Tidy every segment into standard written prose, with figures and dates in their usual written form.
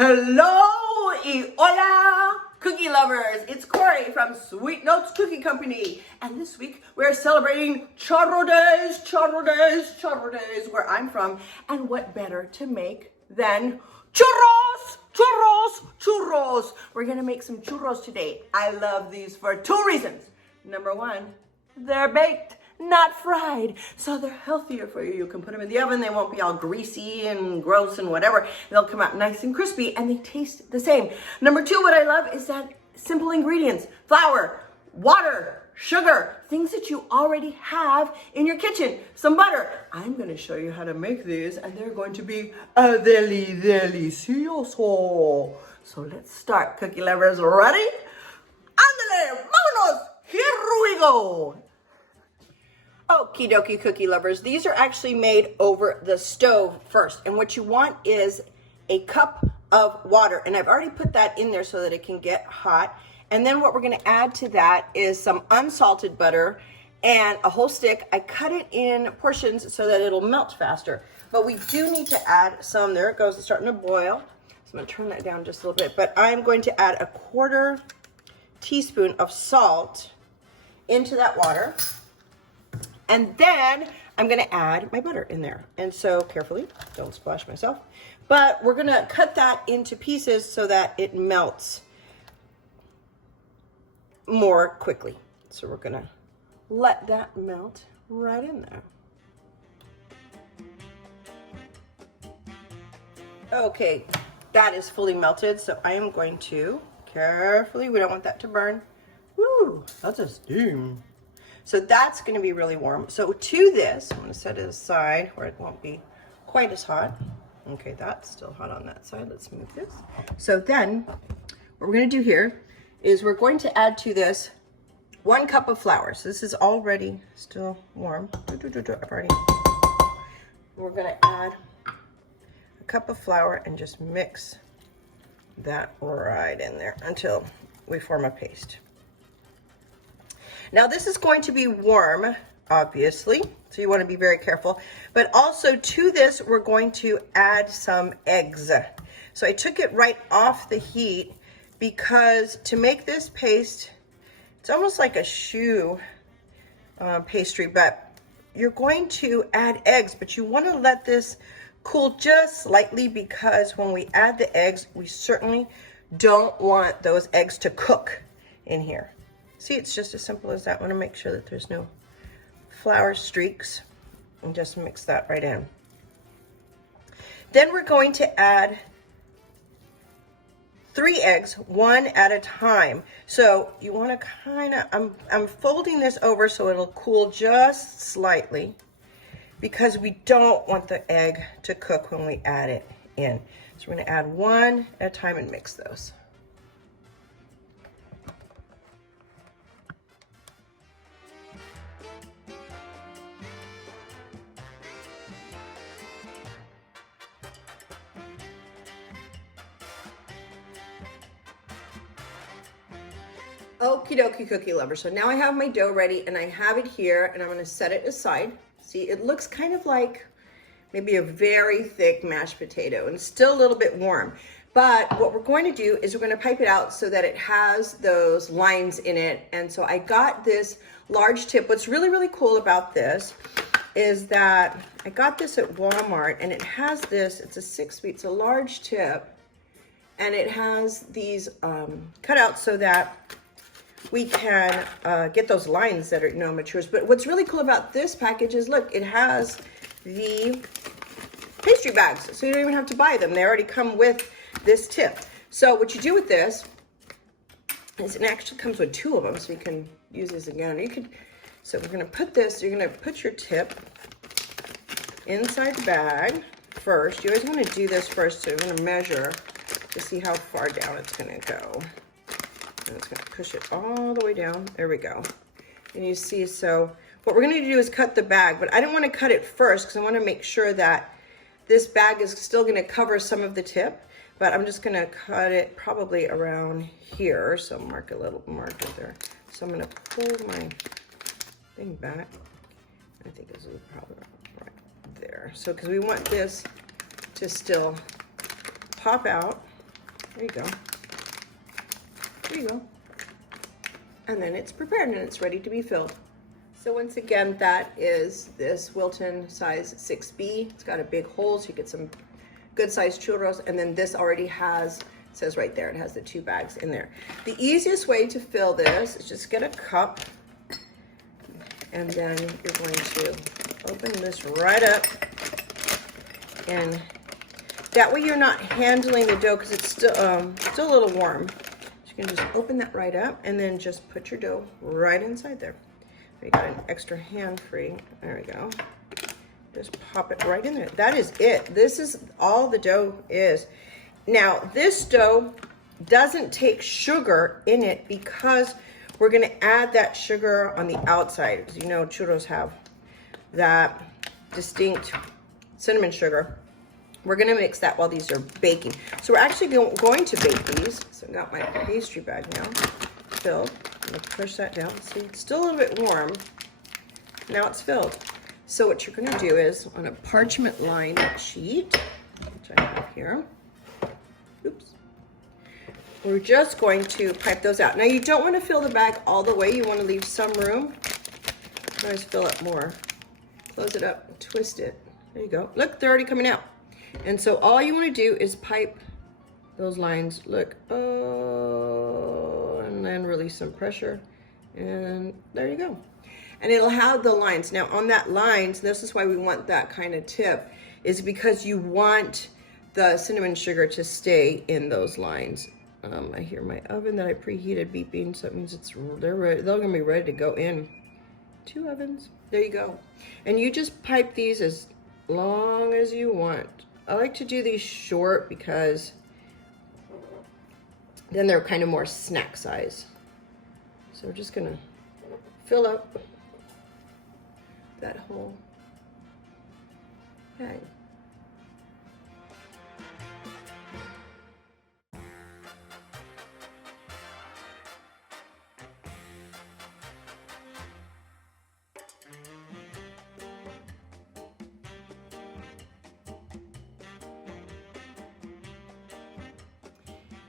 Hello y hola, cookie lovers. It's Corey from Sweet Notes Cookie Company. And this week we're celebrating Churro Days, Churro Days, Churro Days, where I'm from. And what better to make than churros, churros, churros. We're gonna make some churros today. I love these for two reasons. Number one, they're baked, not fried, so they're healthier for you. You can put them in the oven. They won't be all greasy and gross and whatever. They'll come out nice and crispy, and they taste the same. Number two, what I love is that simple ingredients: flour, water, sugar, things that you already have in your kitchen, some butter. I'm going to show you how to make these, and they're going to be delicioso. So let's start, cookie lovers. Ready? Andale, vámonos! Here we go! Okie dokie, cookie lovers. These are actually made over the stove first. And what you want is a cup of water. And I've already put that in there so that it can get hot. And then what we're going to add to that is some unsalted butter and a whole stick. I cut it in portions so that it'll melt faster. But we do need to add some. There it goes. It's starting to boil. So I'm going to turn that down just a little bit. But I'm going to add a 1/4 teaspoon of salt into that water. And then I'm going to add my butter in there. And so carefully, don't splash myself. But we're going to cut that into pieces so that it melts more quickly. So we're going to let that melt right in there. Okay, that is fully melted. So I am going to carefully, we don't want that to burn. Woo, that's a steam. So that's going to be really warm. So to this, I'm going to set it aside where it won't be quite as hot. Okay, that's still hot on that side. Let's move this. So then what we're going to do here is we're going to add to this 1 cup of flour. So this is already still warm. I've already. We're going to add a cup of flour and just mix that right in there until we form a paste. Now this is going to be warm, obviously, so you want to be very careful. But also to this, we're going to add some eggs. So I took it right off the heat because to make this paste, it's almost like a choux pastry, but you're going to add eggs, but you want to let this cool just slightly because when we add the eggs, we certainly don't want those eggs to cook in here. See, it's just as simple as that. I want to make sure that there's no flour streaks and just mix that right in. Then we're going to add 3 eggs, 1 at a time. So you want to kind of, I'm folding this over so it'll cool just slightly because we don't want the egg to cook when we add it in. So we're going to add 1 at a time and mix those. Okie dokie, cookie lover. So now I have my dough ready and I have it here and I'm going to set it aside. See, it looks kind of like maybe a very thick mashed potato and still a little bit warm. But what we're going to do is we're going to pipe it out so that it has those lines in it. And so I got this large tip. What's really, really cool about this is that I got this at Walmart and it has this, it's a 6 feet, it's a large tip. And it has these cutouts so that we can get those lines that are, matures. But what's really cool about this package is, look, it has the pastry bags. So you don't even have to buy them. They already come with this tip. So what you do with this is it actually comes with 2 of them. So you can use this again. So we're going to put this, you're going to put your tip inside the bag first. You always want to do this first. So you're going to measure to see how far down it's going to go. And it's going to push it all the way down. There we go. And you see, so what we're going to do is cut the bag, but I don't want to cut it first because I want to make sure that this bag is still going to cover some of the tip, but I'm just going to cut it probably around here. So mark a little marker there. So I'm going to pull my thing back. I think this is probably right there. So because we want this to still pop out There you go. There you go. And then it's prepared and it's ready to be filled. So once again, that is this Wilton size 6B. It's got a big hole, so you get some good sized churros. And then this already has, it says right there, it has the 2 bags in there. The easiest way to fill this is just get a cup, and then you're going to open this right up. And that way you're not handling the dough because it's still a little warm. So you can just open that right up and then just put your dough right inside there. You got an extra hand free. There we go. Just pop it right in there. That is it. This is all the dough is. Now, this dough doesn't take sugar in it because we're going to add that sugar on the outside. Because you know churros have that distinct cinnamon sugar. We're going to mix that while these are baking. So we're actually going to bake these. So I got my pastry bag now filled. I'm going to push that down. See, it's still a little bit warm. Now it's filled. So what you're going to do is on a parchment lined sheet, which I have here, oops, we're just going to pipe those out. Now you don't want to fill the bag all the way. You want to leave some room. You can always fill it more. Close it up, twist it. There you go. Look, they're already coming out. And so all you want to do is pipe those lines. Look, oh, and then release some pressure. And there you go. And it'll have the lines. Now on that lines, this is why we want that kind of tip, is because you want the cinnamon sugar to stay in those lines. I hear my oven that I preheated beeping, so that means they're gonna be ready to go in. 2 ovens. There you go. And you just pipe these as long as you want. I like to do these short because then they're kind of more snack size. So we're just gonna fill up that whole bag.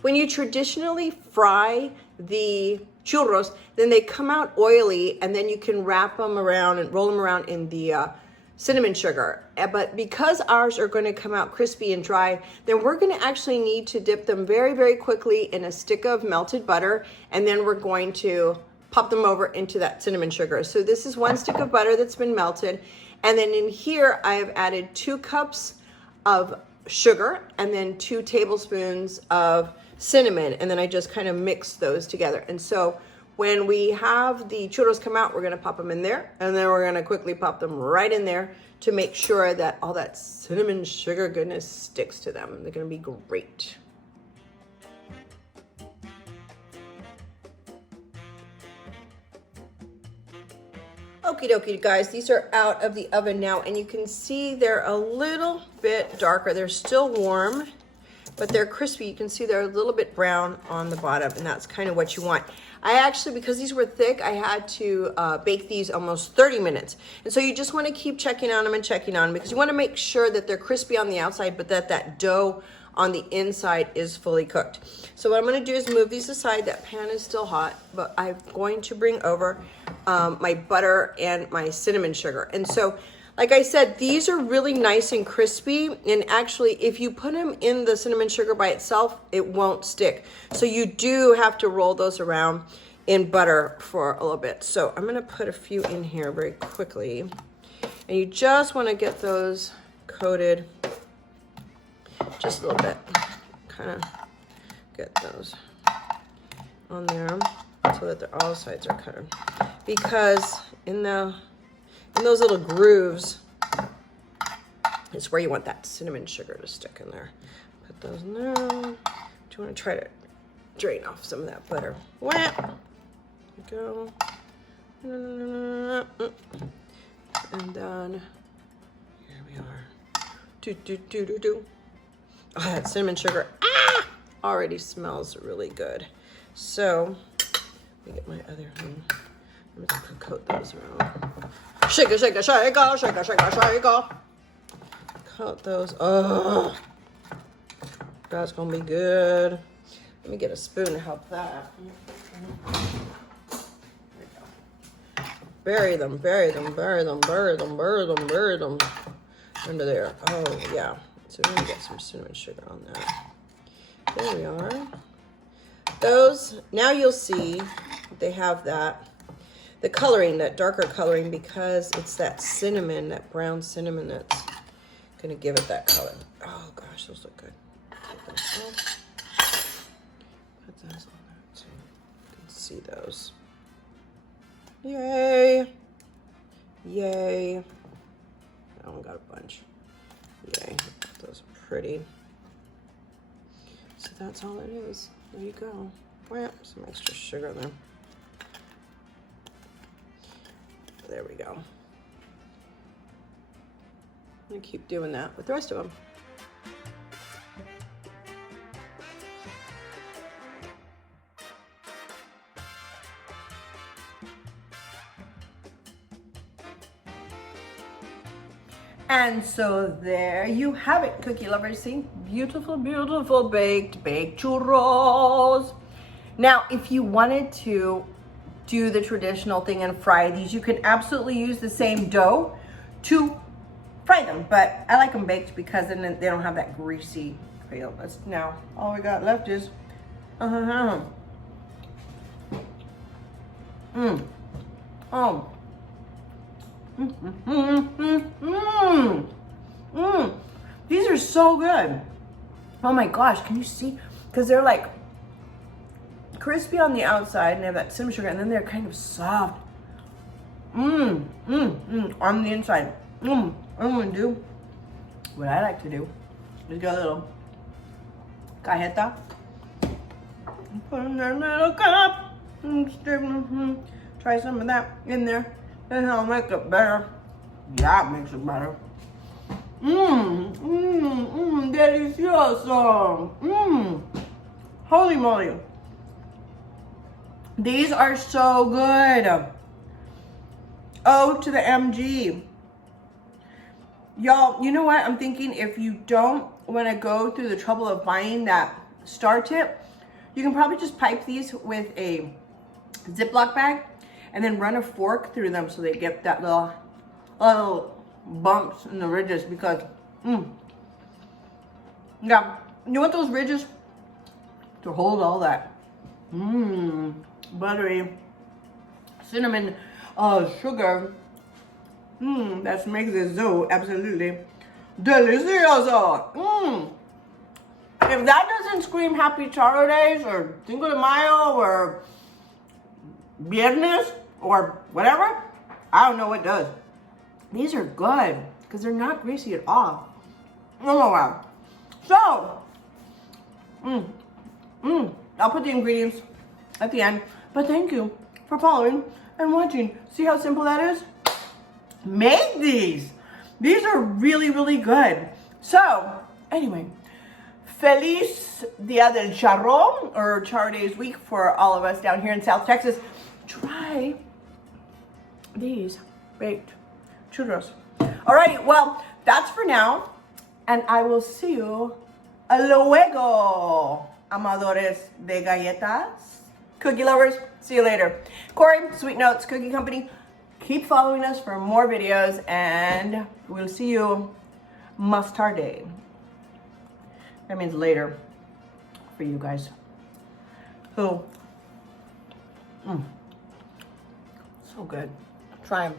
When you traditionally fry the churros, then they come out oily, and then you can wrap them around and roll them around in the cinnamon sugar. But because ours are going to come out crispy and dry, then we're going to actually need to dip them very, very quickly in a stick of melted butter, and then we're going to pop them over into that cinnamon sugar. So this is 1 stick of butter that's been melted, and then in here I have added 2 cups of sugar and then 2 tablespoons of cinnamon, and then I just kind of mix those together. And so when we have the churros come out, we're going to pop them in there, and then we're going to quickly pop them right in there to make sure that all that cinnamon sugar goodness sticks to them. They're going to be great. Okie dokie, guys, these are out of the oven now, and you can see they're a little bit darker. They're still warm, but they're crispy. You can see they're a little bit brown on the bottom, and that's kind of what you want. I actually, because these were thick, I had to bake these almost 30 minutes. And so you just want to keep checking on them and checking on them, because you want to make sure that they're crispy on the outside, but that dough on the inside is fully cooked. So what I'm going to do is move these aside. That pan is still hot, but I'm going to bring over my butter and my cinnamon sugar. And so, like I said, these are really nice and crispy, and actually if you put them in the cinnamon sugar by itself, it won't stick. So you do have to roll those around in butter for a little bit. So I'm gonna put a few in here very quickly, and you just wanna get those coated just a little bit. Kind of get those on there so that all sides are covered. Because in those little grooves is where you want that cinnamon sugar to stick in there. Put those in there. Do you want to try to drain off some of that butter? Whap! Go. And then here we are. Do do do do do. Oh, that cinnamon sugar already smells really good. So let me get my other one. I'm just gonna coat those around. Shake it, shake it, shake it, shake it, shake it, shake it. Coat those. Oh, that's gonna be good. Let me get a spoon to help that. Bury them, bury them, bury them, bury them, bury them, bury them. Under there. Oh, yeah. So we're going to get some cinnamon sugar on that. There we are. Those, now you'll see they have that, the coloring, that darker coloring, because it's that cinnamon, that brown cinnamon that's going to give it that color. Oh, gosh, those look good. Take those off. Put those on there so you can see those. Yay. Yay. I only got a bunch. Yay. Those are pretty. So that's all it is. There you go. Well, some extra sugar in there. There we go. I'm going to keep doing that with the rest of them. And so there you have it, cookie lovers. See, beautiful, beautiful baked churros. Now, if you wanted to do the traditional thing and fry these, you can absolutely use the same dough to fry them. But I like them baked because then they don't have that greasy feel. Now, all we got left is, oh. These are so good. Oh my gosh, can you see? Because they're like crispy on the outside and they have that cinnamon sugar, and then they're kind of soft. On the inside. I'm gonna do what I like to do. Just get a little cajeta. Put in their little cup. Try some of that in there. And I'll make it better. Yeah, it makes it better. Delicioso. Holy moly. These are so good. O to the MG. Y'all, you know what? I'm thinking if you don't want to go through the trouble of buying that star tip, you can probably just pipe these with a Ziploc bag and then run a fork through them so they get that little bumps in the ridges, because yeah, you want those ridges to hold all that buttery cinnamon sugar that makes it so absolutely delicioso. If that doesn't scream happy Charro days or Cinco de Mayo or Viernes or whatever, I don't know what does. These are good because they're not greasy at all. Oh wow. So, I'll put the ingredients at the end. But thank you for following and watching. See how simple that is? Make these. These are really, really good. So, anyway, Feliz Dia del Charro, or Charro Days Week for all of us down here in South Texas. Try these baked churros. Alrighty, well, that's for now. And I will see you luego, amadores de galletas. Cookie lovers, see you later. Corey, Sweet Notes Cookie Company, keep following us for more videos, and we'll see you más tarde. That means later for you guys. So good. Try them.